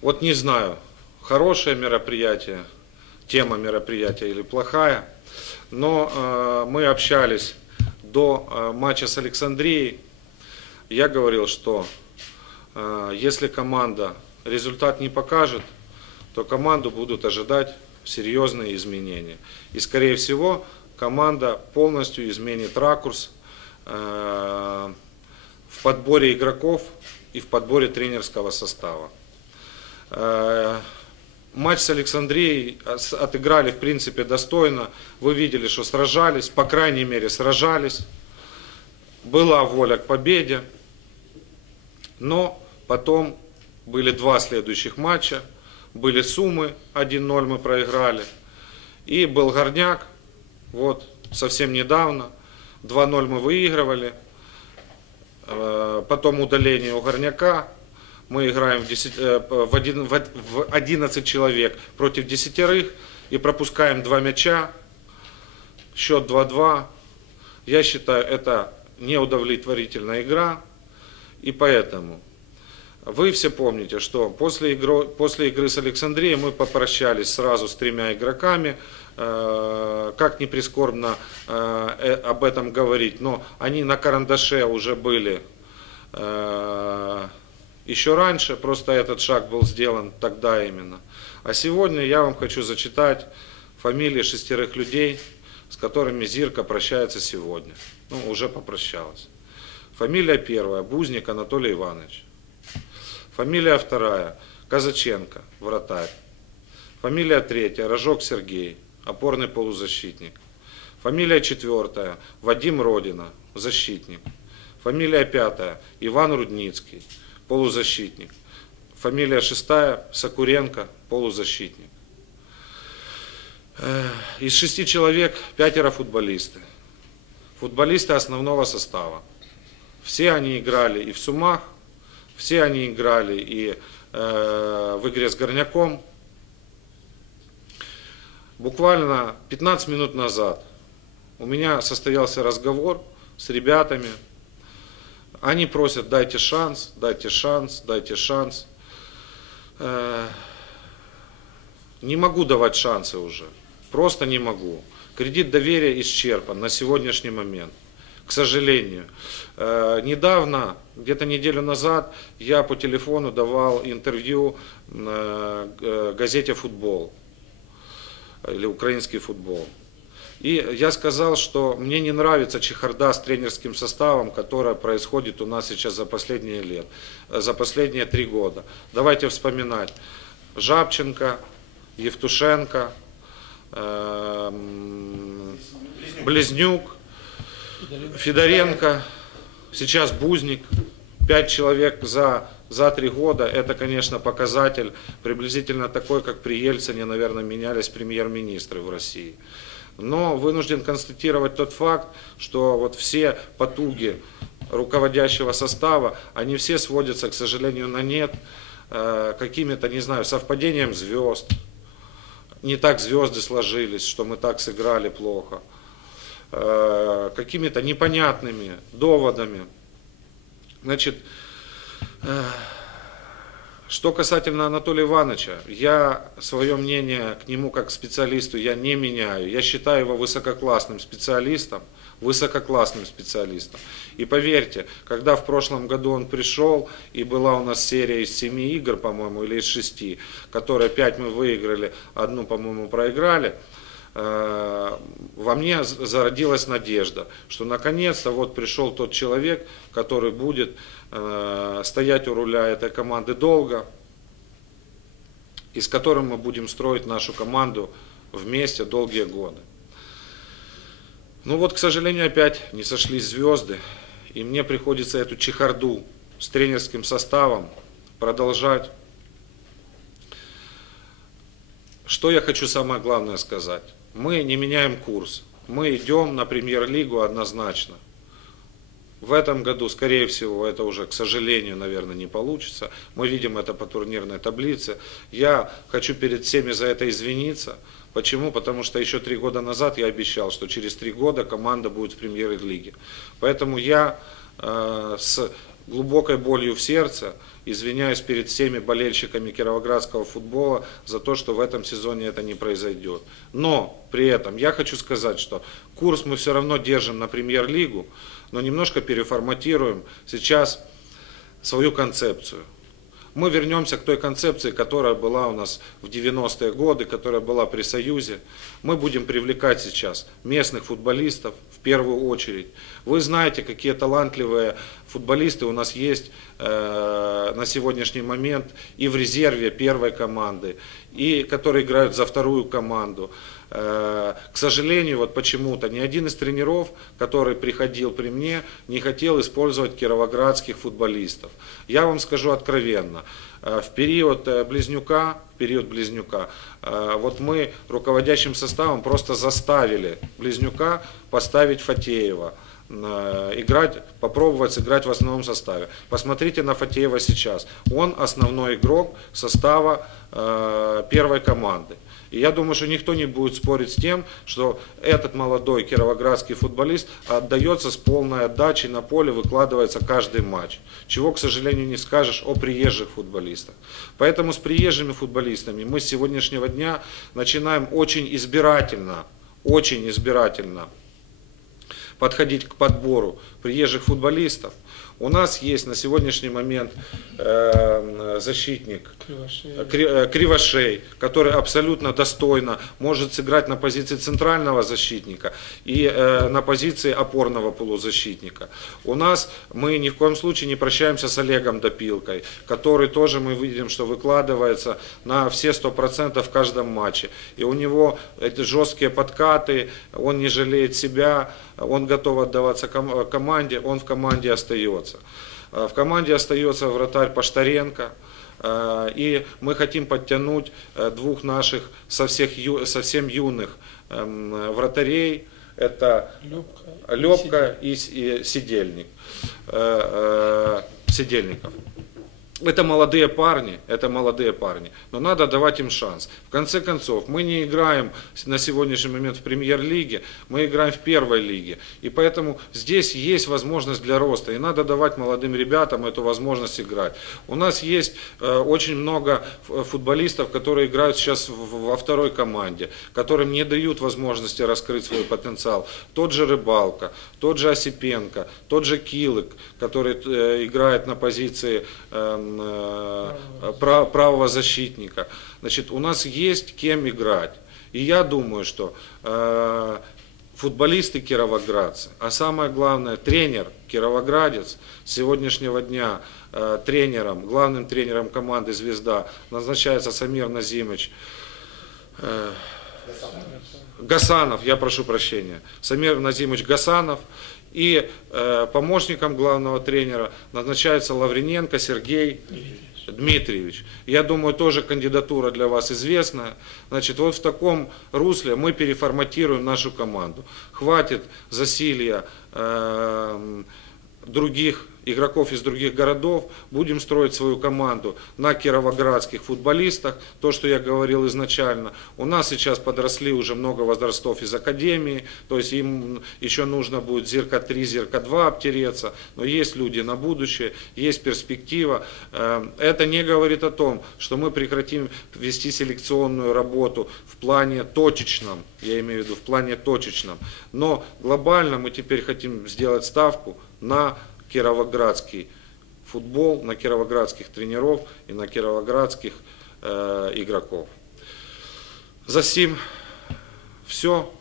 Вот не знаю, хорошее мероприятие, тема мероприятия или плохая, но э, мы общались до э, матча с Александрией. Я говорил, что э, если команда результат не покажет, то команду будут ожидать серьезные изменения. И, скорее всего, команда полностью изменит ракурс э, в подборе игроков и в подборе тренерского состава. Э, матч с Александрией отыграли, в принципе, достойно. Вы видели, что сражались, по крайней мере, сражались. Была воля к победе. Но потом были два следующих матча. Были Сумы, 1-0 мы проиграли. И был Горняк, вот, совсем недавно. 2-0 мы выигрывали. Э, потом удаление у Горняка. Мы играем в, 10, э, в, 1, в 11 человек против десятерых и пропускаем два мяча. Счет 2-2. Я считаю, это неудовлетворительная игра. И поэтому вы все помните, что после, игры, после игры с Александрией мы попрощались сразу с тремя игроками. Э, как ни прискорбно э, об этом говорить, но они на карандаше уже были еще раньше, просто этот шаг был сделан тогда именно. А сегодня я вам хочу зачитать фамилии шестерых людей, с которыми Зирка прощается сегодня. Ну, уже попрощалась. Фамилия первая, Бузник Анатолий Иванович. Фамилия вторая, Казаченко, вратарь. Фамилия третья, Рожок Сергей, опорный полузащитник. Фамилия четвертая, Вадим Родина, защитник. Фамилия пятая, Иван Рудницкий, полузащитник. Фамилия шестая, Сакуренко, полузащитник. Из шести человек пятеро футболисты. Футболисты основного состава. Все они играли и в Сумах, все они играли и э, в игре с Горняком. Буквально 15 минут назад у меня состоялся разговор с ребятами. Они просят, дайте шанс, дайте шанс, дайте шанс. Э, не могу давать шансы уже. Просто не могу. Кредит доверия исчерпан на сегодняшний момент к сожалению. Э, недавно, где-то неделю назад, я по телефону давал интервью э, газете «Футбол» или «Украинский футбол». И я сказал, что мне не нравится чехарда с тренерским составом, которая происходит у нас сейчас за последние лет, э, за последние три года. Давайте вспоминать. Жабченко, Евтушенко, эм, Близнюк, Федоренко, сейчас Бузник, пять человек за, за три года, это, конечно, показатель приблизительно такой, как при Ельцине, наверное, менялись премьер-министры в России. Но вынужден констатировать тот факт, что вот все потуги руководящего состава, они все сводятся, к сожалению, на нет, э, какими-то, не знаю, совпадением звезд. Не так звезды сложились, что мы так сыграли плохо. Э, какими-то непонятными доводами. Значит, э, что касательно Анатолия Ивановича, я свое мнение к нему как к специалисту я не меняю. Я считаю его высококлассным специалистом, высококлассным специалистом. И поверьте, когда в прошлом году он пришел, и была у нас серия из семи игр, по-моему, или из шести, которые пять мы выиграли, одну, по-моему, проиграли, во мне зародилась надежда, что наконец-то вот пришел тот человек, который будет э, стоять у руля этой команды долго, и с которым мы будем строить нашу команду вместе долгие годы. Ну вот, к сожалению, опять не сошлись звезды, и мне приходится эту чехарду с тренерским составом продолжать. Что я хочу самое главное сказать? Мы не меняем курс. Мы идем на премьер-лигу однозначно. В этом году, скорее всего, это уже, к сожалению, наверное, не получится. Мы видим это по турнирной таблице. Я хочу перед всеми за это извиниться. Почему? Потому что еще три года назад я обещал, что через три года команда будет в премьер-лиге. Поэтому я э, с глубокой болью в сердце извиняюсь перед всеми болельщиками кировоградского футбола за то, что в этом сезоне это не произойдет. Но при этом я хочу сказать, что курс мы все равно держим на премьер-лигу, но немножко переформатируем сейчас свою концепцию. Мы вернемся к той концепции, которая была у нас в 90-е годы, которая была при Союзе. Мы будем привлекать сейчас местных футболистов в первую очередь. Вы знаете, какие талантливые футболисты у нас есть э, на сегодняшний момент и в резерве первой команды, и которые играют за вторую команду. Э, к сожалению, вот почему-то ни один из тренеров, который приходил при мне, не хотел использовать кировоградских футболистов. Я вам скажу откровенно, э, в период э, Близнюка, период Близнюка, вот мы руководящим составом просто заставили Близнюка поставить Фатеева играть, попробовать сыграть в основном составе. Посмотрите на Фатеева сейчас. Он основной игрок состава первой команды. И я думаю, что никто не будет спорить с тем, что этот молодой кировоградский футболист отдается с полной отдачей на поле, выкладывается каждый матч. Чего, к сожалению, не скажешь о приезжих футболистах. Поэтому с приезжими футболистами мы с сегодняшнего дня начинаем очень избирательно, очень избирательно подходить к подбору приезжих футболистов. У нас есть на сегодняшний момент э, защитник Кривошей. Э, Кривошей, который абсолютно достойно может сыграть на позиции центрального защитника и э, на позиции опорного полузащитника. У нас мы ни в коем случае не прощаемся с Олегом Допилкой, который тоже мы видим, что выкладывается на все 100% в каждом матче. И у него эти жесткие подкаты, он не жалеет себя, он готов отдаваться команде, он в команде остается остается. Э, в команде остается вратарь Паштаренко. Э, и мы хотим подтянуть э, двух наших совсем, совсем юных эм, вратарей. Это Лепка, Лепка и, и Сидельник. Сидельников. Это молодые парни, это молодые парни, но надо давать им шанс. В конце концов, мы не играем на сегодняшний момент в премьер-лиге, мы играем в первой лиге. И поэтому здесь есть возможность для роста, и надо давать молодым ребятам эту возможность играть. У нас есть э, очень много футболистов, которые играют сейчас во второй команде, которым не дают возможности раскрыть свой потенциал. Тот же Рыбалка, тот же Осипенко, тот же Килык, который э, играет на позиции Э, правого защитника. Значит, у нас есть кем играть. И я думаю, что э, футболисты кировоградцы, а самое главное, тренер кировоградец сегодняшнего дня э, тренером, главным тренером команды «Звезда» назначается Самир Назимович э, Гасанов, я прошу прощения, Самир Назимович Гасанов, и э, помощником главного тренера назначается Лаврененко Сергей Дмитриевич. Я думаю, тоже кандидатура для вас известная. Значит, вот в таком русле мы переформатируем нашу команду. Хватит засилья э, других игроков из других городов, будем строить свою команду на кировоградских футболистах, то, что я говорил изначально. У нас сейчас подросли уже много возрастов из академии, то есть им еще нужно будет зерка 3, зерка 2 обтереться, но есть люди на будущее, есть перспектива. Эм, это не говорит о том, что мы прекратим вести селекционную работу в плане точечном, я имею в виду в плане точечном, но глобально мы теперь хотим сделать ставку на кировоградский футбол, на кировоградских тренеров и на кировоградских э, игроков. За сим все.